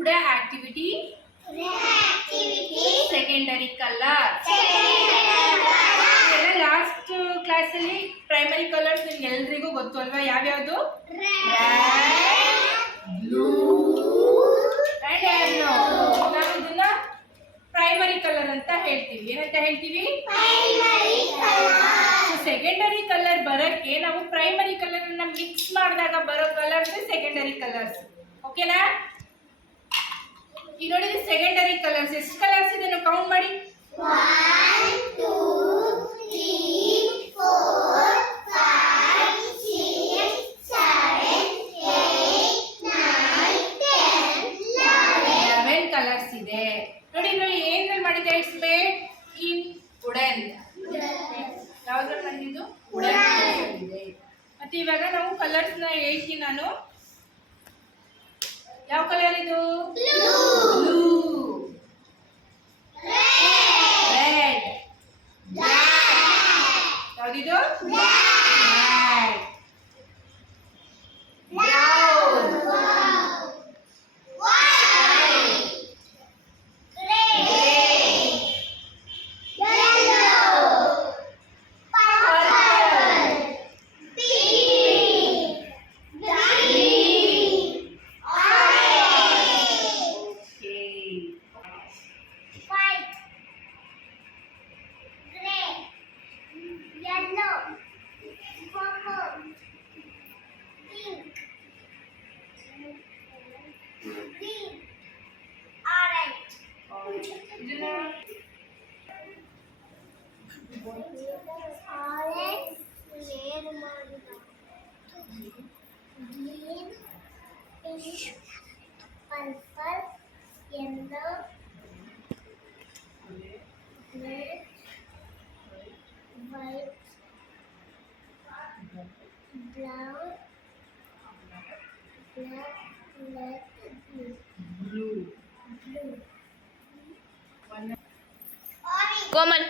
Today activity secondary color. Last class ಅಲ್ಲಿ primary colours ನಿಮ್ಗೆ ಎಲ್ರಿಗೂ ಗೊತ್ತು ಅಲ್ವಾ? ಯಾವ್ಯಾವುದು? Blue and yellow. ನಾವು ಇದನ್ನ ಪ್ರೈಮರಿ ಕಲರ್ ಅಂತ ಹೇಳ್ತೀವಿ. ಏನಂತ ಹೇಳ್ತೀವಿ? ಸೆಕೆಂಡರಿ ಕಲರ್ ಬರಕ್ಕೆ ನಾವು ಪ್ರೈಮರಿ ಕಲರ್ ಅನ್ನ ಮಿಕ್ಸ್ ಮಾಡಿದಾಗ ಬರೋ ಕಲರ್ಸ್ ಸೆಕೆಂಡರಿ ಕಲರ್ಸ್. ಓಕೆನಾ? ಈಗ ನೋಡಿ ಸೆಕೆಂಡರಿ ಕಲರ್ಸ್ ಎಷ್ಟು ಕಲರ್ಸ್ ಇದೆ ನಾವು ಕೌಂಟ್ ಮಾಡಿ. 1 2 3 4 5 6 7 8 9 10 11 ಕಲರ್ಸ್ ಇದೆ. ನೋಡಿ ಇದ್ರಲ್ಲಿ ಏನ್ರಲ್ಲಿ ಮಾಡಿದೆ? It's made in wooden. ಯಾವ್ದ್ರಲ್ಲಿ ಮಾಡಿದ್ದು? ವುಡನ್ ಇದೆ. ಮತ್ತೆ ಇವಾಗ ನಾವು ಕಲರ್ಸ್ ನ ಹೇಳ್ತೀನಿ ನಾನು. ಯಾವ ಕಲರ್ ಇದು? ಬ್ಲೂ, ರೆಡ್, ಯಾವ್ದಿದು? Black, brown, purple, yellow, red, white, brown, black, blue. blue. Orange. Komal.